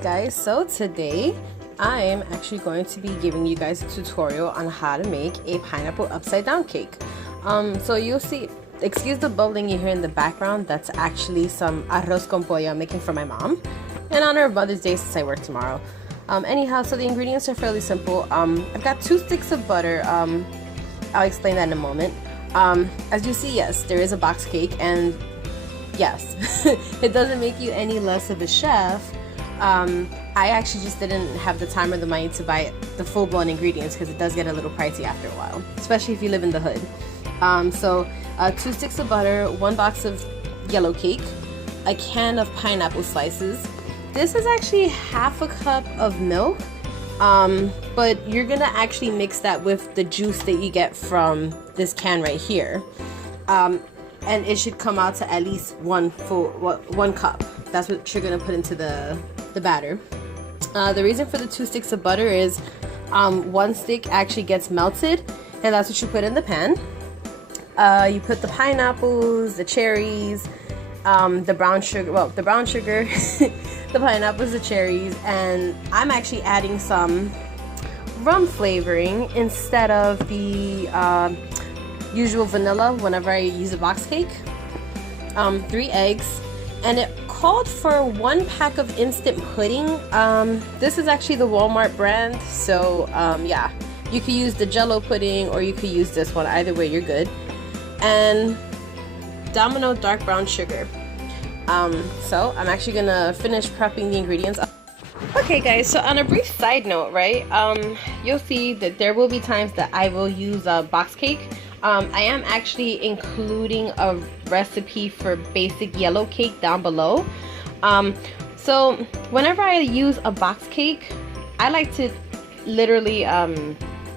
Alright guys, so today I am actually going to be giving you guys a tutorial on how to make a pineapple upside down cake. So you'll see, excuse the bubbling you hear in the background, that's actually some arroz con pollo I'm making for my mom in honor of Mother's Day since I work tomorrow. Anyhow, so the ingredients are fairly simple. I've got 2 sticks of butter. I'll explain that in a moment. As you see, yes, there is a box cake, and yes, it doesn't make you any less of a chef. I actually just didn't have the time or the money to buy the full-blown ingredients because it does get a little pricey after a while, especially if you live in the hood. 2 sticks of butter, 1 box of yellow cake, a can of pineapple slices. This is actually half a cup of milk, but you're gonna actually mix that with the juice that you get from this can right here. And it should come out to at least 1 cup. That's what you're gonna put into the batter. The reason for the 2 sticks of butter is 1 stick actually gets melted, and that's what you put in the pan. You put the pineapples, the cherries, the brown sugar, the pineapples, the cherries, and I'm actually adding some rum flavoring instead of the usual vanilla whenever I use a box cake. 3 eggs, and it called for 1 pack of instant pudding. This is actually the Walmart brand, so yeah, you could use the Jello pudding or you could use this one. Either way, you're good. And Domino dark brown sugar. So I'm actually gonna finish prepping the ingredients. Okay guys, so on a brief side note, right, you'll see that there will be times that I will use a box cake. I am actually including a recipe for basic yellow cake down below. So whenever I use a box cake, I like to literally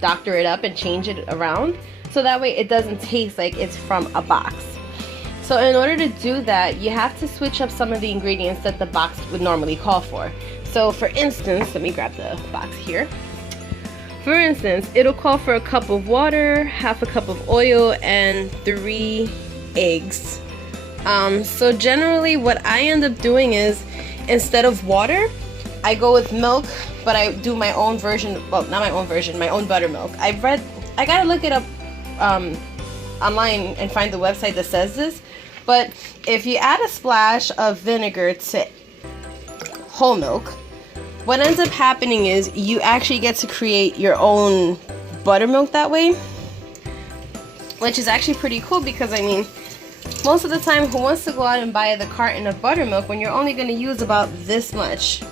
doctor it up and change it around so that way it doesn't taste like it's from a box. So in order to do that, you have to switch up some of the ingredients that the box would normally call for. So for instance, let me grab the box here. For instance, it'll call for a cup of water, half a cup of oil, and 3 eggs. So generally what I end up doing is, instead of water, I go with milk, but I do my own version, well, not my own version, my own buttermilk. I gotta look it up online and find the website that says this, but if you add a splash of vinegar to whole milk, what ends up happening is you actually get to create your own buttermilk that way, which is actually pretty cool because, I mean, most of the time, who wants to go out and buy the carton of buttermilk when you're only going to use about this much?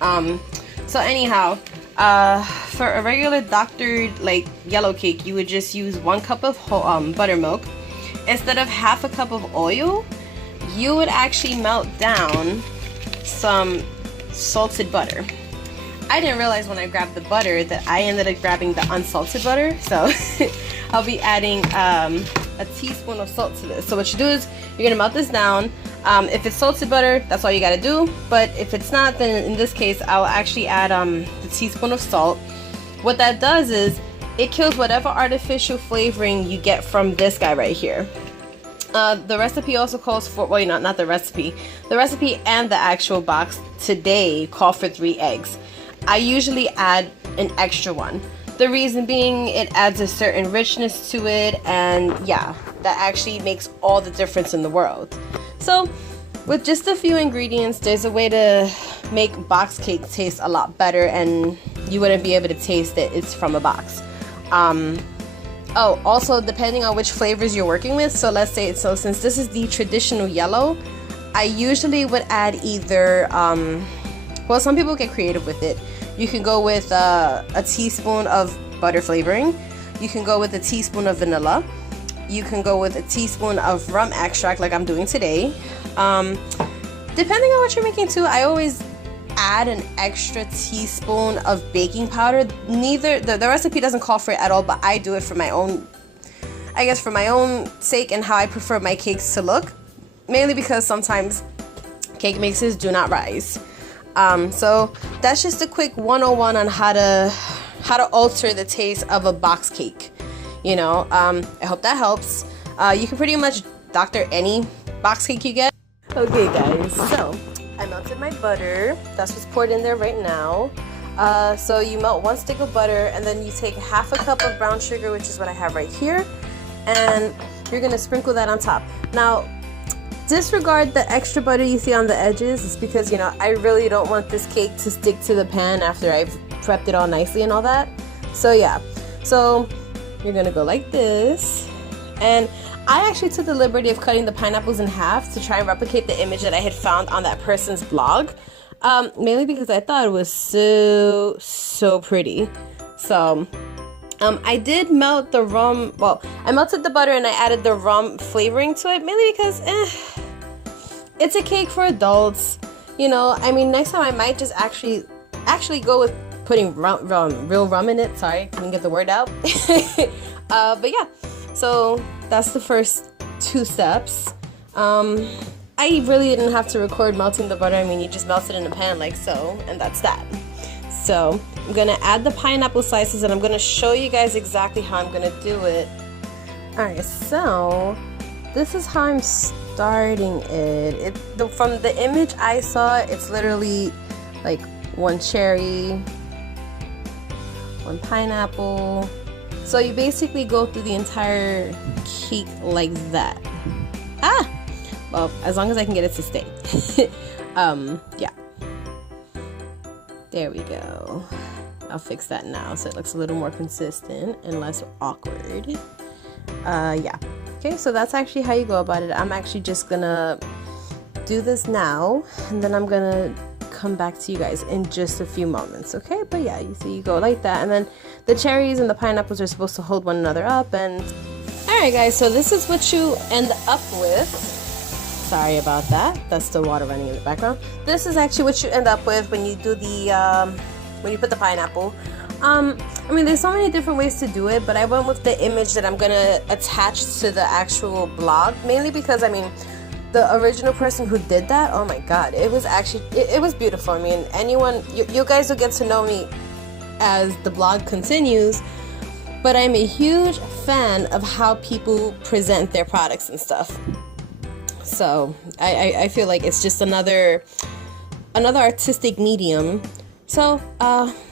So anyhow, for a regular doctored like yellow cake, you would just use 1 cup of buttermilk. Instead of half a cup of oil, you would actually melt down some salted butter. I didn't realize when I grabbed the butter that I ended up grabbing the unsalted butter, so I'll be adding a teaspoon of salt to this. So what you do is you're gonna melt this down. If it's salted butter, that's all you gotta do, but if it's not, then in this case I'll actually add the teaspoon of salt. What that does is it kills whatever artificial flavoring you get from this guy right here. The recipe also calls for, well, not the recipe. The recipe and the actual box today call for 3 eggs. I usually add an extra 1. The reason being, it adds a certain richness to it, and yeah, that actually makes all the difference in the world. So with just a few ingredients, there's a way to make box cake taste a lot better, and you wouldn't be able to taste that it's from a box. Oh, also depending on which flavors you're working with, so let's say, so since this is the traditional yellow, I usually would add either, well, some people get creative with it. You can go with a teaspoon of butter flavoring, you can go with a teaspoon of vanilla, you can go with a teaspoon of rum extract like I'm doing today. Depending on what you're making too, I always add an extra teaspoon of baking powder. The recipe doesn't call for it at all, but I do it for my own, I guess, for my own sake and how I prefer my cakes to look, mainly because sometimes cake mixes do not rise. So that's just a quick 101 on how to alter the taste of a box cake. You know, I hope that helps. You can pretty much doctor any box cake you get. Okay guys, so I melted my butter. That's what's poured in there right now. So you melt 1 stick of butter, and then you take half a cup of brown sugar, which is what I have right here, and you're gonna sprinkle that on top. Now, disregard the extra butter you see on the edges. It's because, you know, I really don't want this cake to stick to the pan after I've prepped it all nicely and all that. So yeah, so you're gonna go like this, and I actually took the liberty of cutting the pineapples in half to try and replicate the image that I had found on that person's blog, mainly because I thought it was so pretty. So I did melt the rum, well, I melted the butter and I added the rum flavoring to it, mainly because it's a cake for adults, you know. I mean, next time I might just actually go with putting real rum in it. Sorry, couldn't get the word out. But yeah, so that's the first 2 steps. I really didn't have to record melting the butter. I mean, you just melt it in a pan like so, and that's that. So I'm gonna add the pineapple slices, and I'm gonna show you guys exactly how I'm gonna do it. Alright, so this is how I'm starting it. From the image I saw, it's literally like 1 cherry, 1 pineapple. So you basically go through the entire cake like that. Well, as long as I can get it to stay. Yeah. There we go. I'll fix that now so it looks a little more consistent and less awkward. Yeah. Okay, so that's actually how you go about it. I'm actually just gonna do this now, and then I'm gonna come back to you guys in just a few moments, okay? But yeah, you see, you go like that, and then the cherries and the pineapples are supposed to hold one another up. And alright guys, so this is what you end up with. Sorry about that, that's the water running in the background. This is actually what you end up with when you do the when you put the pineapple. I mean, there's so many different ways to do it, but I went with the image that I'm gonna attach to the actual blog, mainly because, I mean, the original person who did that, oh my god, it was actually, it was beautiful. I mean, anyone, you guys will get to know me as the blog continues, but I'm a huge fan of how people present their products and stuff. So I feel like it's just another artistic medium. So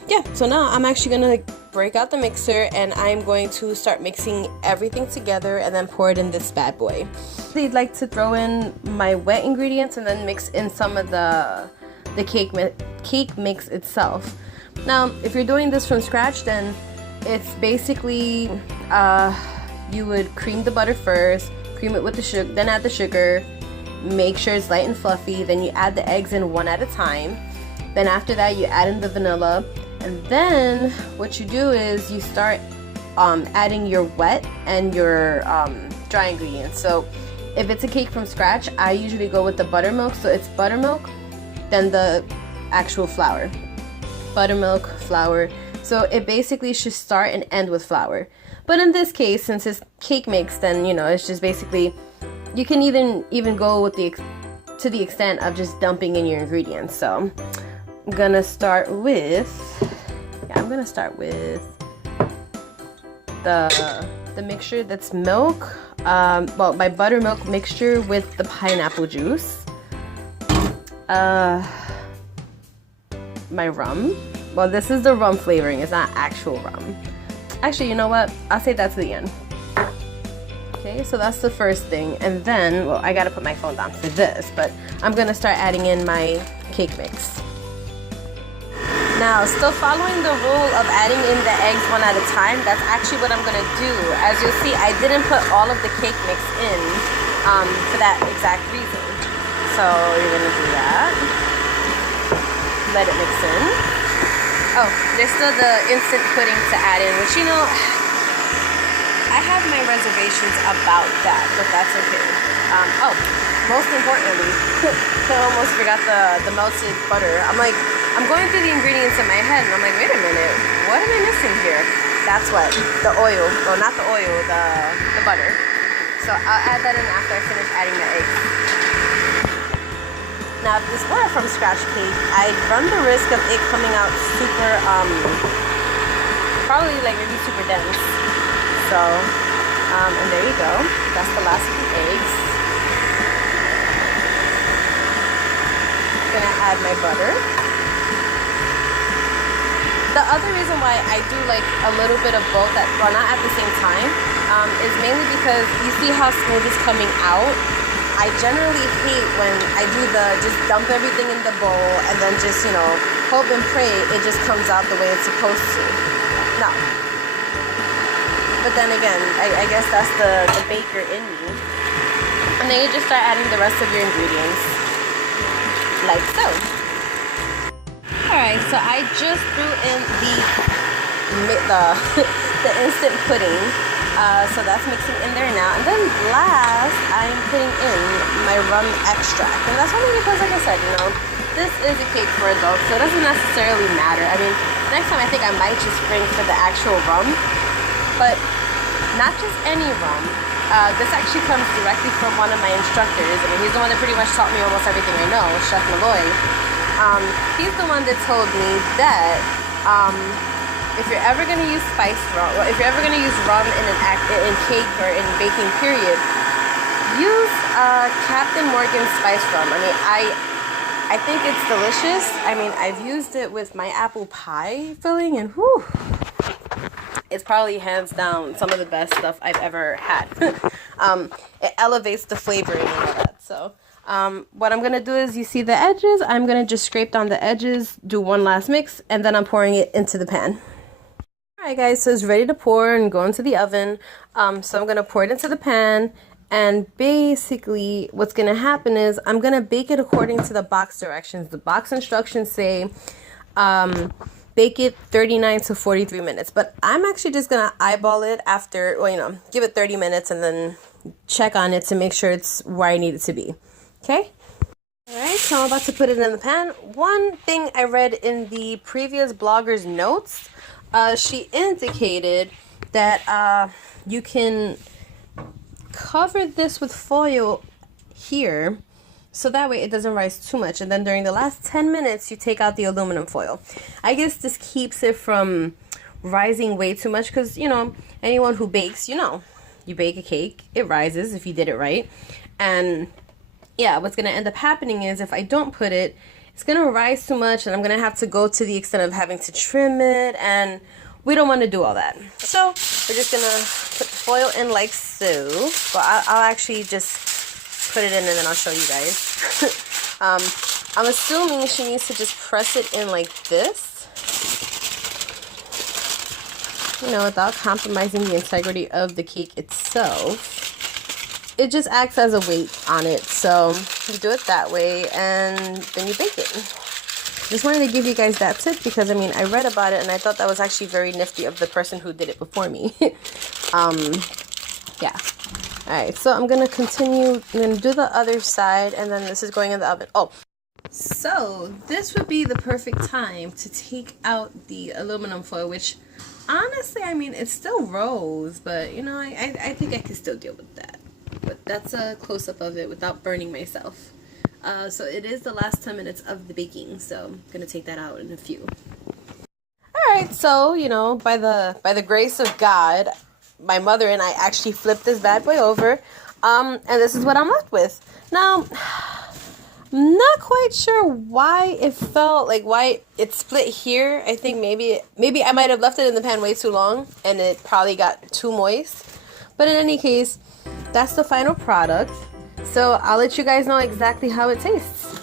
yeah, so now I'm actually gonna break out the mixer, and I'm going to start mixing everything together and then pour it in this bad boy. I'd like to throw in my wet ingredients and then mix in some of the cake mix itself. Now, if you're doing this from scratch, then it's basically you would cream the butter first, cream it with the sugar, then add the sugar, make sure it's light and fluffy, then you add the eggs in 1 at a time. Then after that, you add in the vanilla, and then what you do is you start adding your wet and your dry ingredients. So if it's a cake from scratch, I usually go with the buttermilk. So it's buttermilk, then the actual flour. Buttermilk, flour. So it basically should start and end with flour. But in this case, since it's cake mix, then, you know, it's just basically, you can even go with to the extent of just dumping in your ingredients. So I'm gonna start with the mixture that's milk, well, my buttermilk mixture with the pineapple juice, my rum. Well, this is the rum flavoring, it's not actual rum. Actually, you know what? I'll save that to the end. Okay, so that's the first thing, and then, well, I gotta put my phone down for this, but I'm gonna start adding in my cake mix. Now, still following the rule of adding in the eggs 1 at a time, that's actually what I'm gonna do. As you'll see, I didn't put all of the cake mix in for that exact reason. So you're gonna do that. Let it mix in. Oh, there's still the instant pudding to add in, which, you know, I have my reservations about that, but that's okay. Oh, most importantly, I almost forgot the melted butter. I'm going through the ingredients in my head, and I'm like, wait a minute, what am I missing here? That's what, the oil, well, not the oil, the butter. So I'll add that in after I finish adding the eggs. Now, if this were a from scratch cake, I'd run the risk of it coming out super, probably like maybe super dense. So, and there you go, that's the last of the eggs. I'm add my butter. The other reason why I do like a little bit of both, well, not at the same time, is mainly because you see how smooth it's coming out. I generally hate when I do the just dump everything in the bowl and then just, you know, hope and pray it just comes out the way it's supposed to. No. But then again, I guess that's the baker in me. And then you just start adding the rest of your ingredients, like so. Alright, so I just threw in the instant pudding. So that's mixing in there now. And then last, I'm putting in my rum extract. And that's only because, like I said, you know, this is a cake for adults, so it doesn't necessarily matter. I mean, next time I think I might just bring for the actual rum, but not just any rum. This actually comes directly from one of my instructors. I mean, he's the one that pretty much taught me almost everything I know, Chef Malloy. He's the one that told me that if you're ever going to use spiced rum, or if you're ever going to use rum in cake or in baking period, use Captain Morgan spiced rum. I mean, I think it's delicious. I mean, I've used it with my apple pie filling, and whew, it's probably hands down some of the best stuff I've ever had. It elevates the flavoring and all that. So what I'm gonna do is, you see the edges, I'm gonna just scrape down the edges, do one last mix, and then I'm pouring it into the pan. Alright guys, so it's ready to pour and go into the oven. So I'm gonna pour it into the pan, and basically what's gonna happen is I'm gonna bake it according to the box directions. The box instructions say bake it 39 to 43 minutes, but I'm actually just gonna eyeball it after, well, you know, give it 30 minutes and then check on it to make sure it's where I need it to be. Okay? Alright, so I'm about to put it in the pan. One thing I read in the previous blogger's notes, she indicated that you can cover this with foil here, so that way it doesn't rise too much, and then during the last 10 minutes you take out the aluminum foil. I guess this keeps it from rising way too much, because, you know, anyone who bakes, you know, you bake a cake, it rises if you did it right. And yeah, what's going to end up happening is if I don't put it, it's going to rise too much, and I'm going to have to go to the extent of having to trim it, and we don't want to do all that. So we're just going to put the foil in like so. Well, I'll actually just put it in and then I'll show you guys. I'm assuming she needs to just press it in like this, you know, without compromising the integrity of the cake itself. It just acts as a weight on it, so you do it that way and then you bake it. Just wanted to give you guys that tip because, I mean, I read about it and I thought that was actually very nifty of the person who did it before me. Yeah. Alright, so I'm going to continue. I'm going to do the other side, and then this is going in the oven. Oh, so this would be the perfect time to take out the aluminum foil, which honestly, I mean, it still rose, but, you know, I think I can still deal with that. But that's a close-up of it without burning myself. So it is the last 10 minutes of the baking, so I'm going to take that out in a few. Alright, so, you know, by the grace of God, my mother and I actually flipped this bad boy over, and this is what I'm left with. Now, I'm not quite sure why it felt like, why it split here. I think maybe I might have left it in the pan way too long, and it probably got too moist. But in any case, that's the final product. So I'll let you guys know exactly how it tastes.